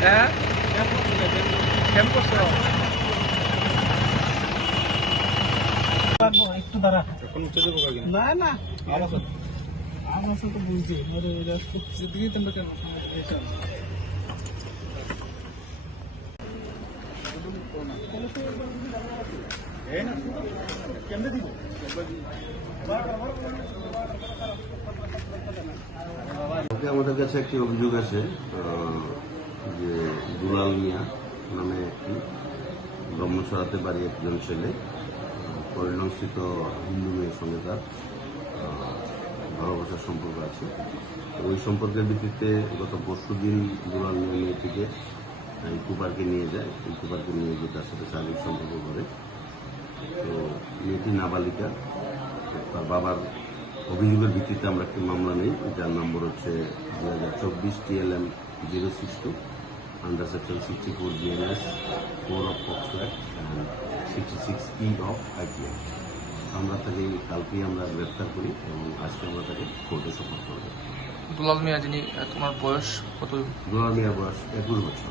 হ্যাঁ? কেমন করছ একটু না না আমার সাথে বুঝছি আমার তোমরা কেন আমাদের কাছে একটি অভিযোগ আছে যে দুলাল মিয়া নামে একটি ব্রহ্মছড়াতে বাড়ি একজন ছেলে পরিণস্থিত হিন্দু মেয়ের সঙ্গে তার ভালোবাসার সম্পর্ক আছে। ওই সম্পর্কের ভিত্তিতে গত পরশু দিন দুলাল মিয়া মেয়েটিকে ইকো পার্কে নিয়ে যায় ইকো পার্কে নিয়ে গিয়ে তার সাথে শারীরিক সম্পর্ক করে। তো মেয়েটি নাবালিকা তার বাবার অভিযোগের ভিত্তিতে আমরা একটি মামলা নেই যার নম্বর হচ্ছে দু হাজার চব্বিশ TLM zero six two under section sixty four BNS four of POCSO act sixty six E of IPL আমরা তাকে কালকেই আমরা গ্রেপ্তার করি এবং আজকে আমরা তাকে কোর্টে সমর্থ করব। দুলাল মিয়া যিনি তোমার বয়স কত? দুলাল মিয়ার বয়স একুশ বছর।